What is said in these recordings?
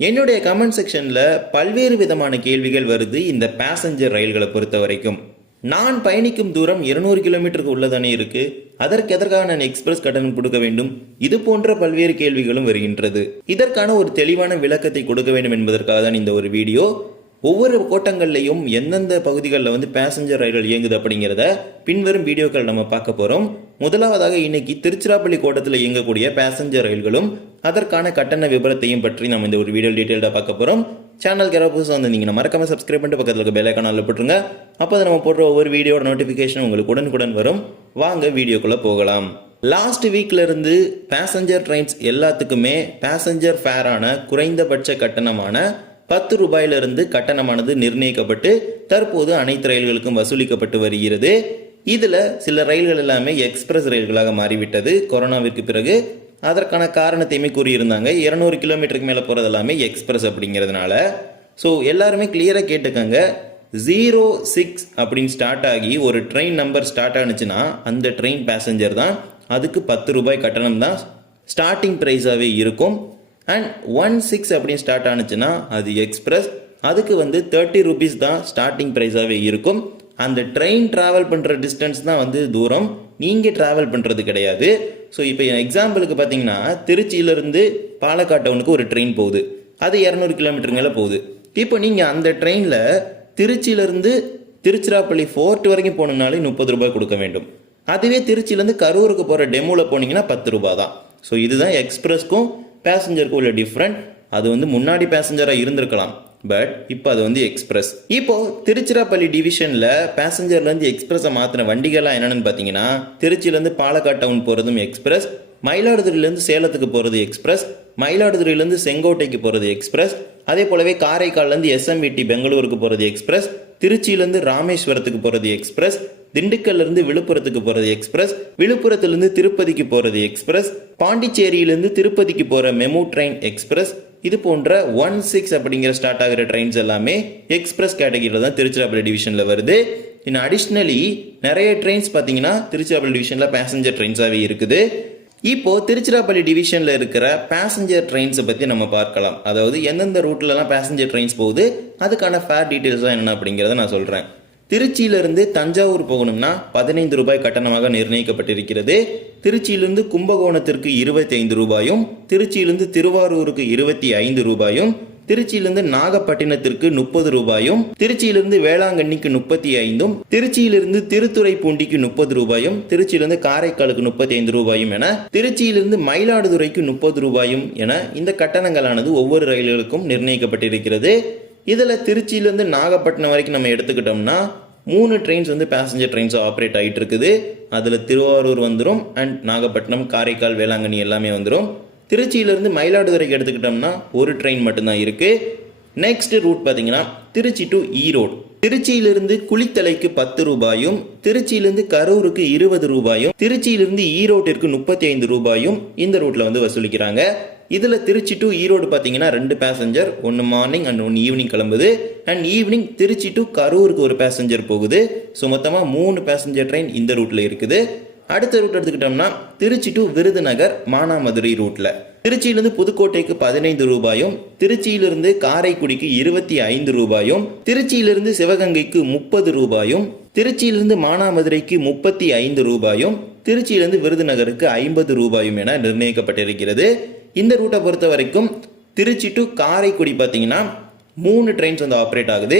என்னுடைய கமெண்ட் செக்ஷனில் பல்வேறு விதமான கேள்விகள் வருது இந்த பேசஞ்சர் ரயில்களை பொறுத்த வரைக்கும். நான் பயணிக்கும் தூரம் 200 கிலோமீட்டருக்கு உள்ளதானே இருக்கு? அதற்கு எதற்காக நான் எக்ஸ்பிரஸ் கட்டணம் கொடுக்க வேண்டும்? இது போன்ற பல்வேறு கேள்விகளும் வருகின்றது. இதற்கான ஒரு தெளிவான விளக்கத்தை கொடுக்க வேண்டும் என்பதற்காக தான் இந்த ஒரு வீடியோ. ஒவ்வொரு கோட்டங்கள்லையும் எந்தெந்த பகுதிகளில் வந்து பேசஞ்சர் ரயில்கள் இயங்குது அப்படிங்கிறத பின்வரும் வீடியோக்கள் நம்ம பார்க்க போகிறோம் முதலாவதாக இன்னைக்கு திருச்சிராப்பள்ளி கோட்டத்தில் இயங்கக்கூடிய பேசஞ்சர் ரயில்களும் அதற்கான கட்டண விபரத்தையும் பற்றி நம்ம இந்த ஒரு வீடியோ டீட்டெயிலாக பார்க்க போகிறோம் சேனலுக்கு யாராவது புதுசாக வந்திருந்தீங்கன்னா மறக்காம சப்ஸ்கிரைப் பண்ணிட்டு பக்கத்தில் இருக்க பெல் போட்டுருங்க. அப்போ நம்ம போடுற ஒவ்வொரு வீடியோட நோட்டிஃபிகேஷன் உங்களுக்கு உடனுக்குடன் வரும். வாங்க வீடியோக்குள்ளே போகலாம். லாஸ்ட் வீக்லேருந்து பேசஞ்சர் ட்ரெயின்ஸ் எல்லாத்துக்குமே பேசஞ்சர் ஃபேரான குறைந்தபட்ச கட்டணமான பத்து ரூபாயிலிருந்து கட்டணமானது நிர்ணயிக்கப்பட்டு தற்போது அனைத்து ரயில்களுக்கும் வசூலிக்கப்பட்டு வருகிறது. இதில் சில ரயில்கள் எல்லாமே எக்ஸ்பிரஸ் ரயில்களாக மாறிவிட்டது. கொரோனாவிற்கு பிறகு அதற்கான காரணத்தையுமே கூறியிருந்தாங்க. இரநூறு கிலோமீட்டருக்கு மேலே போகிறது எல்லாமே எக்ஸ்பிரஸ் அப்படிங்கிறதுனால. ஸோ எல்லாருமே கிளியராக கேட்டுக்கங்க. ஜீரோ சிக்ஸ் அப்படின்னு ஸ்டார்ட் ஆகி ஒரு ட்ரெயின் நம்பர் ஸ்டார்ட் ஆனுச்சுன்னா அந்த ட்ரெயின் பேசஞ்சர் தான் அதுக்கு பத்து ரூபாய் கட்டணம் தான் ஸ்டார்டிங் ப்ரைஸாகவே இருக்கும். அண்ட் ஒன் சிக்ஸ் அப்படின்னு ஸ்டார்ட் ஆனுச்சுன்னா அது எக்ஸ்பிரஸ் அதுக்கு வந்து தேர்ட்டி ருபீஸ் தான் ஸ்டார்டிங் ப்ரைஸாகவே இருக்கும். அந்த ட்ரெயின் ட்ராவல் பண்ணுற டிஸ்டன்ஸ் தான் வந்து தூரம். நீங்கள் ட்ராவல் பண்ணுறது கிடையாது. ஸோ இப்போ எக்ஸாம்பிளுக்கு பார்த்தீங்கன்னா திருச்சியிலேருந்து பாலக்காட் டவுனுக்கு ஒரு ட்ரெயின் போகுது. அது இரநூறு கிலோமீட்டர் மேலே போகுது. இப்போ நீங்கள் அந்த ட்ரெயினில் திருச்சியிலேருந்து திருச்சிராப்பள்ளி ஃபோர்ட் வரைக்கும் போகணுன்னாலே முப்பது ரூபாய் கொடுக்க வேண்டும். அதுவே திருச்சியிலேருந்து கரூருக்கு போகிற டெமோவில் போனீங்கன்னா பத்து ரூபா தான். ஸோ இதுதான் எக்ஸ்பிரஸ்க்கும் பேசஞ்சருக்கு உள்ள டிஃப்ரெண்ட் அது வந்து முன்னாடி பேசஞ்சராக இருந்திருக்கலாம். பட் இப்போ அது வந்து எக்ஸ்பிரஸ் இப்போ திருச்சிராப்பள்ளி டிவிஷனில் பேசஞ்சர்லேருந்து எக்ஸ்பிரஸை மாற்றின வண்டிகள்லாம் என்னென்னு பார்த்தீங்கன்னா திருச்சியிலேருந்து பாலக்காடு டவுன் போகிறதும் எக்ஸ்பிரஸ் மயிலாடுதுறையிலேருந்து சேலத்துக்கு போகிறது எக்ஸ்பிரஸ் மயிலாடுதுறையிலேருந்து செங்கோட்டைக்கு போகிறது எக்ஸ்பிரஸ் அதே போலவே காரைக்கால்லேருந்து எஸ்எம்விடி பெங்களூருக்கு போகிறது எக்ஸ்பிரஸ் திருச்சியிலேருந்து ராமேஸ்வரத்துக்கு போகிறது எக்ஸ்பிரஸ் திண்டுக்கல்லிருந்து விழுப்புரத்துக்கு போகிறது எக்ஸ்பிரஸ் விழுப்புரத்துலேருந்து திருப்பதிக்கு போகிறது எக்ஸ்பிரஸ் பாண்டிச்சேரியிலேருந்து திருப்பதிக்கு போகிற மெமு ட்ரெயின் எக்ஸ்பிரஸ் இது போன்ற ஒன் சிக்ஸ் அப்படிங்கிற ஸ்டார்ட் ஆகிற ட்ரெயின்ஸ் எல்லாமே எக்ஸ்பிரஸ் கேட்டகரியில் தான் திருச்சிராப்பள்ளி டிவிஷனில் வருது. இன்னும் அடிஷ்னலி நிறைய ட்ரெயின்ஸ் பார்த்தீங்கன்னா திருச்சிராப்பள்ளி டிவிஷனில் பேசஞ்சர் ட்ரெயின்ஸாகவே இருக்குது. இப்போ திருச்சிராப்பள்ளி டிவிஷனில் இருக்கிற பேசஞ்சர் ட்ரெயின்ஸை பற்றி நம்ம பார்க்கலாம். அதாவது எந்தெந்த ரூட்லலாம் பேசஞ்சர் ட்ரெயின்ஸ் போகுது அதுக்கான ஃபேர் டீட்டெயில்ஸ்லாம் என்னென்ன அப்படிங்கிறத நான் சொல்கிறேன் திருச்சியிலிருந்து தஞ்சாவூர் போகணும்னா பதினைந்து ரூபாய் கட்டணமாக நிர்ணயிக்கப்பட்டிருக்கிறது. திருச்சியிலிருந்து கும்பகோணத்திற்கு இருபத்தி ஐந்து ரூபாயும் திருச்சியிலிருந்து திருவாரூருக்கு இருபத்தி ஐந்து ரூபாயும் திருச்சியிலிருந்து நாகப்பட்டினத்திற்கு முப்பது ரூபாயும் திருச்சியிலிருந்து வேளாங்கண்ணிக்கு முப்பத்தி ஐந்தும் திருச்சியிலிருந்து திருத்துறைப்பூண்டிக்கு முப்பது ரூபாயும் திருச்சியிலிருந்து காரைக்காலுக்கு முப்பத்தி ஐந்து ரூபாயும் என திருச்சியிலிருந்து மயிலாடுதுறைக்கு முப்பது ரூபாயும் என இந்த கட்டணங்களானது ஒவ்வொரு ரயில்களுக்கும் நிர்ணயிக்கப்பட்டிருக்கிறது. இதில் திருச்சியிலேருந்து நாகப்பட்டினம் வரைக்கும் நம்ம எடுத்துக்கிட்டோம்னா மூணு ட்ரெயின்ஸ் வந்து பேசஞ்சர் ட்ரெயின்ஸ் ஆப்ரேட் ஆகிட்டு இருக்குது அதில் திருவாரூர் வந்துடும் அண்ட் நாகப்பட்டினம் காரைக்கால் வேளாங்கண்ணி எல்லாமே வந்துடும் திருச்சியிலேருந்து மயிலாடுதுறைக்கு எடுத்துக்கிட்டோம்னா ஒரு ட்ரெயின் மட்டும்தான் இருக்குது நெக்ஸ்ட் ரூட் பார்த்தீங்கன்னா திருச்சி டு ஈரோடு e திருச்சியிலிருந்து குளித்தலைக்கு பத்து ரூபாயும் திருச்சியிலிருந்து கரூருக்கு இருபது ரூபாயும் திருச்சியிலிருந்து e ஈரோட்டிற்கு முப்பத்தி ஐந்து ரூபாயும் இந்த ரூட்ல வந்து வசூலிக்கிறாங்க. இதில் திருச்சி டு ஈரோடு பார்த்தீங்கன்னா ரெண்டு பேசஞ்சர் ஒன்று மார்னிங் அண்ட் ஒன்று ஈவினிங் கிளம்புது. அண்ட் ஈவினிங் திருச்சி டு கரூருக்கு ஒரு பேசஞ்சர் போகுது. ஸோ மொத்தமாக மூணு பேசஞ்சர் ட்ரெயின் இந்த ரூட்டில் இருக்குது. அடுத்த ரூட் எடுத்துக்கிட்டோம்னா திருச்சி டு விருதுநகர் மானாமதுரை ரூட்டில் திருச்சியிலிருந்து புதுக்கோட்டைக்கு பதினைந்து ரூபாயும் திருச்சியிலிருந்து காரைக்குடிக்கு இருபத்தி ஐந்து ரூபாயும் திருச்சியிலிருந்து சிவகங்கைக்கு முப்பது ரூபாயும் திருச்சியிலிருந்து மானாமதுரைக்கு முப்பத்தி ஐந்து ரூபாயும் திருச்சியிலிருந்து விருதுநகருக்கு ஐம்பது ரூபாயும் என நிர்ணயிக்கப்பட்டிருக்கிறது. இந்த ரூட்டை பொறுத்த வரைக்கும் திருச்சி டு காரைக்குடி பார்த்தீங்கன்னா மூணு ட்ரெயின்ஸ் வந்து ஆப்ரேட் ஆகுது.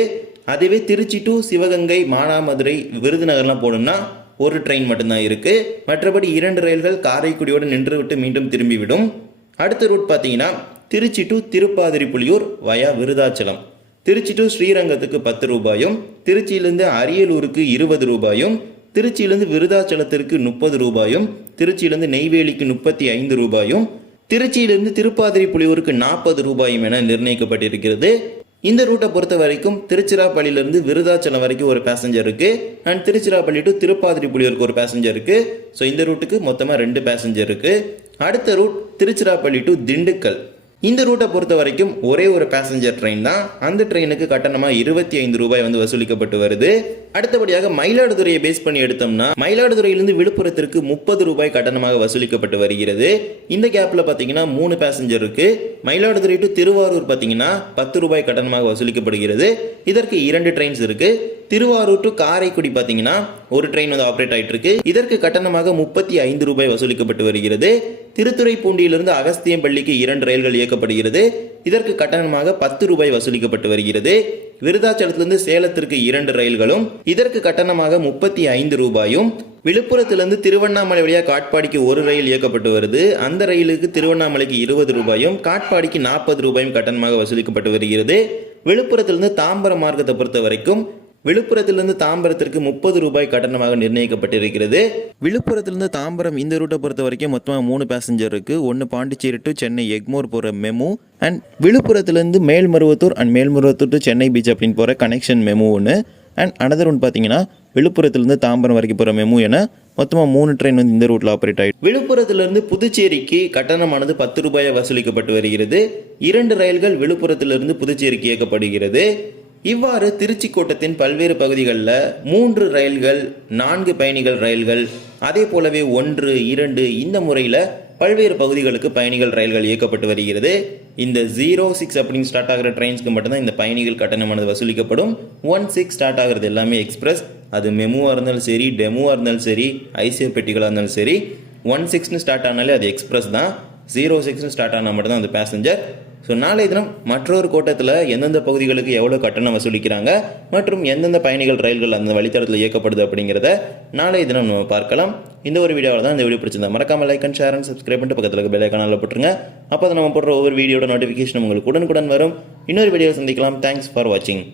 அதுவே திருச்சி டு சிவகங்கை மானாமதுரை விருதுநகர்லாம் போகணும்னா ஒரு ட்ரெயின் மட்டும்தான் இருக்குது மற்றபடி இரண்டு ரயில்கள் காரைக்குடியோடு நின்றுவிட்டு மீண்டும் திரும்பிவிடும். அடுத்த ரூட் பார்த்தீங்கன்னா Trichy to Tirupadripuliyur via Virudhachalam. Trichy to ஸ்ரீரங்கத்துக்கு பத்து ரூபாயும் திருச்சியிலிருந்து அரியலூருக்கு இருபது ரூபாயும் திருச்சியிலிருந்து விருதாச்சலத்திற்கு முப்பது ரூபாயும் திருச்சியிலிருந்து நெய்வேலிக்கு முப்பத்தி ஐந்து ரூபாயும் திருச்சியிலிருந்து திருப்பாதிரி புலியூருக்கு நாற்பது ரூபாயும் என நிர்ணயிக்கப்பட்டிருக்கிறது. இந்த ரூட்டை பொறுத்த வரைக்கும் திருச்சிராப்பள்ளியிலேருந்து விருதாச்சலம் வரைக்கும் ஒரு பேசஞ்சர் இருக்கு. அண்ட் திருச்சிராப்பள்ளி டு திருப்பாதிரி புலியூருக்கு ஒரு பேசஞ்சர் இருக்கு. ஸோ இந்த ரூட்டுக்கு மொத்தமாக ரெண்டு பேசஞ்சர் இருக்கு. அடுத்த ரூட் திருச்சிராப்பள்ளி டு திண்டுக்கல். இந்த ரூட்டை பொறுத்த வரைக்கும் ஒரே ஒரு பேசஞ்சர் ட்ரெயின் தான். அந்த ட்ரெயினுக்கு கட்டணமாக இருபத்தி ஐந்து ரூபாய் வந்து வசூலிக்கப்பட்டு வருது. அடுத்தபடியாக மயிலாடுதுறையை பேஸ் பண்ணி எடுத்தோம்னா மயிலாடுதுறையிலிருந்து விழுப்புரத்திற்கு முப்பது ரூபாய் கட்டணமாக வசூலிக்கப்பட்டு வருகிறது. இந்த கேப்பில் பார்த்தீங்கன்னா மூணு பேசஞ்சர் இருக்கு. மயிலாடுதுறை டு திருவாரூர் பார்த்தீங்கன்னா பத்து ரூபாய் கட்டணமாக வசூலிக்கப்படுகிறது. இதற்கு இரண்டு ட்ரெயின்ஸ் இருக்கு. திருவாரூர் டு காரைக்குடி பார்த்தீங்கன்னா ஒரு ட்ரெயின் வந்து ஆப்ரேட் ஆயிட்டு இருக்கு இதற்கு கட்டணமாக முப்பத்தி ஐந்து ரூபாய் வசூலிக்கப்பட்டு வருகிறது. திருத்துறைப்பூண்டியிலிருந்து அகஸ்தியம்பள்ளிக்கு இரண்டு ரயில்கள் இயக்கப்படுகிறது. இதற்கு கட்டணமாக பத்து ரூபாய் வசூலிக்கப்பட்டு வருகிறது. விருதாச்சலத்திலிருந்து சேலத்திற்கு இரண்டு ரயில்களும் இதற்கு கட்டணமாக முப்பத்தி ஐந்து ரூபாயும் விழுப்புரத்திலிருந்து திருவண்ணாமலை வழியாக காட்பாடிக்கு ஒரு ரயில் இயக்கப்பட்டு வருது. அந்த ரயிலுக்கு திருவண்ணாமலைக்கு இருபது ரூபாயும் காட்பாடிக்கு நாற்பது ரூபாயும் கட்டணமாக வசூலிக்கப்பட்டு வருகிறது. விழுப்புரத்திலிருந்து தாம்பரம் மார்க்கத்தை பொறுத்த வரைக்கும் விழுப்புரத்திலிருந்து தாம்பரத்திற்கு முப்பது ரூபாய் கட்டணமாக நிர்ணயிக்கப்பட்டிருக்கிறது. விழுப்புரத்திலிருந்து தாம்பரம் இந்த ரூட்டை பொறுத்த வரைக்கும் மொத்தமாக மூணு பேசஞ்சர் இருக்கு. ஒன்று பாண்டிச்சேரி டு சென்னை எக்மோர் போகிற MEMU and விழுப்புரத்துலேருந்து Melmaruvathur and Melmaruvathur to Chennai beach அப்படின்னு போகிற கனெக்ஷன் மெமு ஒன்று அண்ட் அனதர் ஒன்று பார்த்தீங்கன்னா விழுப்புரத்துலேருந்து தாம்பரம் வரைக்கும் போகிற மெமு என மொத்தமாக மூணு ட்ரெயின் வந்து இந்த ரூட்டில் ஆப்ரேட் ஆகிடும் விழுப்புரத்திலிருந்து புதுச்சேரிக்கு கட்டணமானது பத்து ரூபாயை வசூலிக்கப்பட்டு வருகிறது. இரண்டு ரயில்கள் விழுப்புரத்திலிருந்து புதுச்சேரிக்கு இயக்கப்படுகிறது. இவ்வாறு திருச்சி கோட்டத்தின் பல்வேறு பகுதிகளில் மூன்று ரயில்கள் நான்கு பயணிகள் ரயில்கள் அதே போலவே ஒன்று இரண்டு இந்த முறையில் பல்வேறு பகுதிகளுக்கு பயணிகள் ரயில்கள் இயக்கப்பட்டு வருகிறது. இந்த ஜீரோ சிக்ஸ் அப்படின்னு ஸ்டார்ட் ஆகிற ட்ரெயின்ஸ்க்கு மட்டும்தான் இந்த பயணிகள் கட்டணமானது வசூலிக்கப்படும். ஒன் சிக்ஸ் ஸ்டார்ட் ஆகிறது எல்லாமே எக்ஸ்பிரஸ் அது மெமுவாக இருந்தாலும் சரி டெமுவாக இருந்தாலும் சரி ஐசிஎஃப் பெட்டிகளாக இருந்தாலும் சரி ஒன் சிக்ஸ்னு ஸ்டார்ட் ஆனாலே அது எக்ஸ்பிரஸ் தான். ஜீரோ சிக்ஸ்னு ஸ்டார்ட் ஆனால் மட்டும்தான் அந்த பேசஞ்சர் ஸோ நாளைய தினம் மற்றொரு கோட்டத்தில் எந்தெந்த பகுதிகளுக்கு எவ்வளோ கட்டணம் வசூலிக்கிறாங்க மற்றும் எந்தெந்த பயணிகள் ரயில்கள் அந்த வழித்தடத்தில் இயக்கப்படுது அப்படிங்கிறத நாளைய தினம் நம்ம பார்க்கலாம். இந்த ஒரு வீடியோவில் தான் இந்த வீடியோ பிடிச்சிருந்தா மறக்காம like and share and subscribe பண்ணிட்டு பக்கத்தில் இருக்க பெல் ஐக்கானில் போட்டுருங்க. அப்போ நம்ம போடுற ஒவ்வொரு வீடியோட நோட்டிஃபிகேஷன் உங்களுக்கு உடனுக்குடன் வரும். இன்னொரு வீடியோ சந்திக்கலாம். தேங்க்ஸ் ஃபார் வாட்சிங்